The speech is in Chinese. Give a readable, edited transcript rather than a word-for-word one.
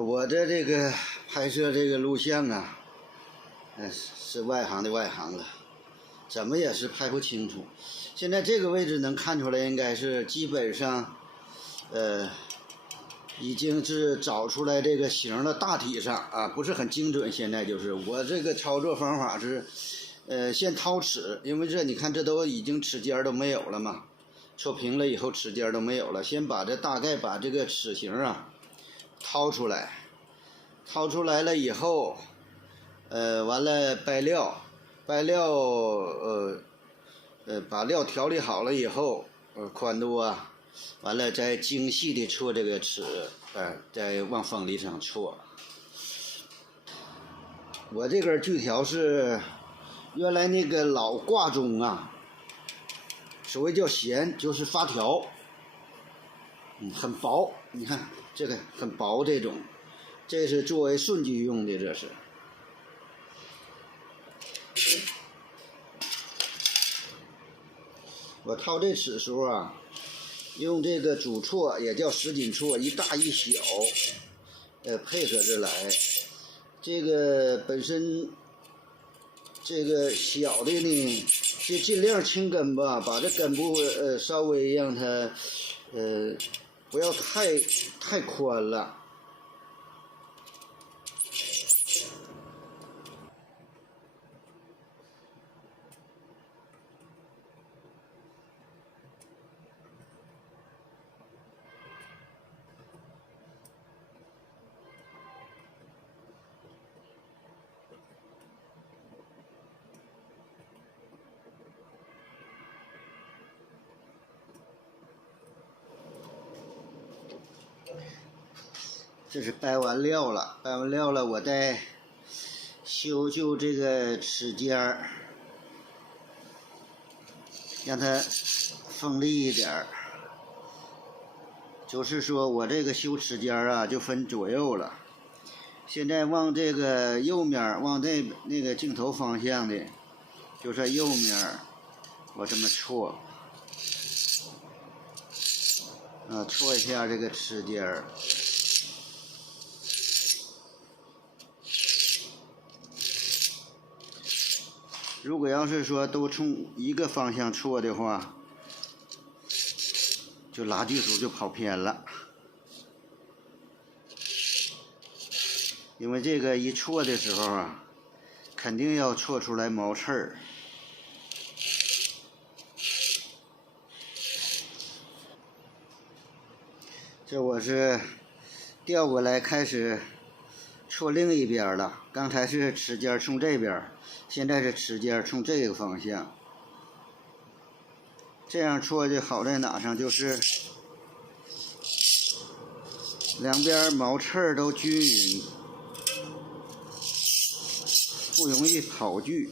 我这个拍摄这个录像啊，是外行的外行了，怎么也是拍不清楚。现在这个位置能看出来，应该是基本上，已经是找出来这个形了，大体上啊不是很精准。现在就是我这个操作方法是，先掏齿，因为这你看这都已经齿尖都没有了嘛，戳平了以后齿尖都没有了，先把这大概把这个齿形啊掏出来，掏出来了以后，完了掰料，把料调理好了以后，宽度啊，完了再精细的戳这个齿，再往锋利上戳。我这根锯条是原来那个老挂钟啊，所谓叫弦，就是发条，很薄，你看这个很薄，这是作为顺锯用的，这是。我掏这齿时候啊，用这个主锉，也叫实锦锉，一大一小，配合着来。这个本身这个小的呢，就尽量清根吧，把这根部稍微让它不要太宽了。这是掰完料了，我再修就这个齿尖儿，让它锋利一点儿。就是说我这个修齿尖儿啊，就分左右了。现在往这个右面，往那个镜头方向的，就在右面，我这么戳，戳一下这个齿尖儿。如果要是说都从一个方向戳的话，就拉锯时候就跑偏了，因为这个一戳的时候啊，肯定要戳出来毛刺儿。这我是调过来开始戳另一边了，刚才是齿尖冲这边，现在是齿尖冲这个方向。这样戳的好在哪上？就是两边毛刺儿都均匀，不容易跑锯。